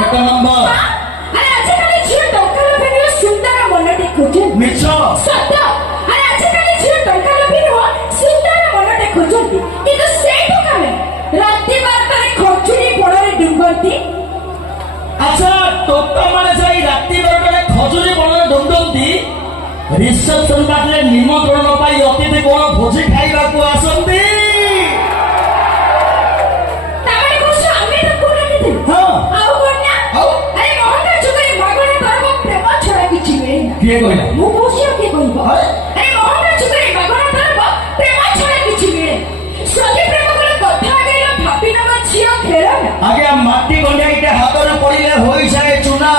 ଏକ ନମ୍ବର ଆରେ ଆଜିକାଲି ଝିଅ ଟଙ୍କା ଲୋଭୀ ସୁନ୍ଦର ମନଟେ ଖୋଜନ୍ତି। ମିଛ ସତ। ଆରେ ଆଜିକାଲି ଝିଅ ଟଙ୍କା ଲୋଭୀ ନୁହଁ ସୁନ୍ଦର ମନଟେ ଖୋଜନ୍ତି, କିନ୍ତୁ ସେଇଠୁ କାଳେ ରାତି ବାରଟାରେ ଖଜୁରୀ ବଣରେ ଡୁଙ୍ଗନ୍ତି। ଆଚ୍ଛା ଟୋକା ମାନେ ଯାଇ ରାତି 12ଟାରେ ଖଜୁରୀ ବଣରେ ଡୁଙ୍ଗନ୍ତି, ରିସେପସନ ପାର୍ଟିରେ ନିମନ୍ତ୍ରଣ ପାଇ ଅତିଥି କଣ ଭୋଜି ଖାଇବାକୁ ଆସନ୍ତି? ତାମାନେ କହୁଛ ଆମେ ତାକୁ ଡାକିଥିଲୁ? ହଁ। ଆଉ କଣ ନା? ଆଉ? ଆରେ ମହଙ୍ଗା ଯୁଗରେ ମାଗଣା ଧର୍ମ ପ୍ରେମ ଛଡା କିଛି ମିଳେ ନା। କିଏ କହିଲା? ମୁଁ କହୁଛି ଆଉ କିଏ କହିବ? ହଁ। ଆରେ ମହଙ୍ଗା ଯୁଗରେ ମାଗଣା ଧର୍ମ ପ୍ରେମ ଛଡା କିଛି ମିଳେ। ସତୀ ପ୍ରେମ କଣ କଥା ଆଗେଇଲ ଭାବି ନବ ଝିଅ ଖେଳ ନା। ଆଜ୍ଞା ମାଟି ଗଣ୍ଡାଇଟା ହାତରେ ପଡ଼ିଲେ ହୋଇଯାଏ ଚୁନା,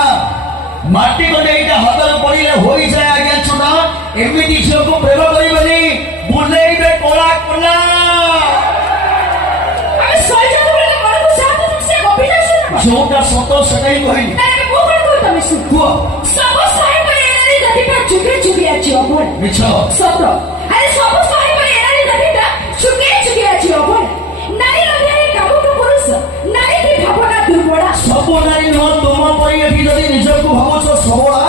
ମାଟି ଗଣ୍ଡାଇଟା ହାତରେ ପଡ଼ିଲେ ହୋଇଯାଏ ଆଜ୍ଞା ଚୁନା। ଏମିତି ଝିଅକୁ ପ୍ରେମ କରିବନି, ବୁଲେଇବେ କଳା କଳା। ଆମେ ଶୈଶବ ବେଳେ ମନକୁ ସାଥ ସେ ଗଭୀର ଶୁଣ। ଯୋଉଟା ସତ ସେଟା ହିଁ କହିଲି। ତାହେଲେ ମୁଁ କଣ କହୁ ତମେ ଶୁଣ। କୁହ। ସବୁ ସହାୟ କରି ଏନାରେ ଯଦିଟା ଚୁକେ ଚୁକେ ଅଛି ଅଭଳ। ମିଛ ସତ। ଆରେ ସବୁ ସହାୟ କରି ଏନାରେ ଯଦିଟା ଚୁକେ ଚୁକେ ଅଛି ଅଭଳ। ନାରୀ ହୃଦୟରେ କାମକୁ ପୁରୁଷ, ନାରୀ କି ଭାବନା ଦୁର୍ବଳା। ସବୁ ନାରୀ ନୁହଁ ତୁମ ପରି ଏଠି ଯଦି ନିଜକୁ ଭାବୁଛ ସବଳା,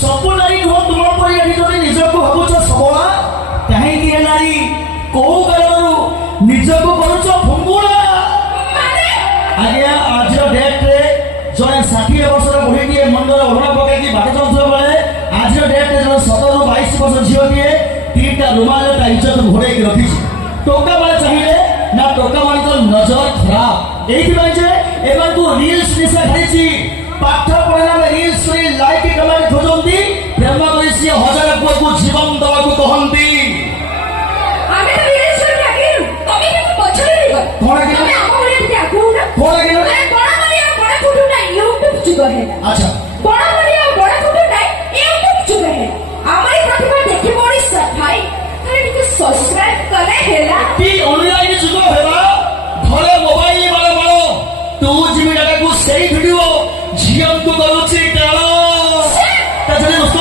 ସବୁ ନାରୀ ନୁହଁ ତୁମ ପରି ଏଠି ଯଦି ନିଜକୁ ଭାବୁଛ ସବଳା, କାହିଁକି ଏ ନାରୀ କୋଉ କାରଣରୁ ନିଜକୁ କରୁଛ ଫୁଙ୍ଗୁଳା? ଆଜ୍ଞା ଆଜିର ଡେଟ୍ରେ ଜଣେ 60 ବର୍ଷର ବୁଢ଼ୀଟିଏ ମୁଣ୍ଡରେ ଓଢ଼ଣା ପକାଇକି ବାଟ ଚାଲୁଥିବା ବେଳେ ଆଜିର ଡେଟ୍ରେ ଜଣେ 17 ରୁ 22 ବର୍ଷ ଝିଅଟିଏ 3ଟା ରୁମାଲରେ ତା ଇଜ୍ଜତ ଘୋଡ଼େଇକି ରଖିଛି। ଟୋକା ମାନେ ଚାହିଁଲେ ନା ଟୋକା ମାନଙ୍କର ନଜର ଖରାପ এইଥିପାଇଁ ଯେ ଏମାନଙ୍କୁ ରିଲ୍ସ ନିଶା ଖାଇଛି। ପାଠ ପଢ଼ିଲା ବେଳେ ରିଲ୍ସ କରି ଲାଇକ୍ କମେଣ୍ଟ ଖୋଜନ୍ତି, ପ୍ରେମ କରି ସିଏ 1000 ପୁଅକୁ ଜୀବନ ଦେବାକୁ କହନ୍ତି। ଆମେ ତ ରିଲ୍ସ କରି ଡାକିଲୁ, ତମେ କିନ୍ତୁ ପଛରେ ରହିବ। କଣ ଡାକିଲୁ? ତମେ ଆମ ଭଳିଆ ଟିକେ ଆଗକୁ ନା। କଣ ଡାକିଲୁ? ଆରେ ବଡ଼ କରି ଆଉ ବଡ଼ ଫୁଟୁ ନାହିଁ ୟୁଟ୍ୟୁବ ଯୁଗ ହେଲା। ଆଚ୍ଛା ବଡ଼ କରି ଆଉ ବଡ଼ ଫୁଟୁ ନାହିଁ ୟୁଟ୍ୟୁବ ଯୁଗ ହେଲା। ଆମରି ପ୍ରତିଭା ଦେଖିବ ଓଡ଼ିଶା ଭାଇ, ତାହେଲେ ଟିକେ ସବସ୍କ୍ରାଇବ କଲେ ହେଲା। କି ଅନଲାଇନ ଯୁଗ ହେବା, ଘରେ ମୋବାଇଲ ମାଳ ମାଳ 2GB ଡାଟାକୁ ସେଇ ଭିଡିଓ ଝିଅଙ୍କୁ କରୁ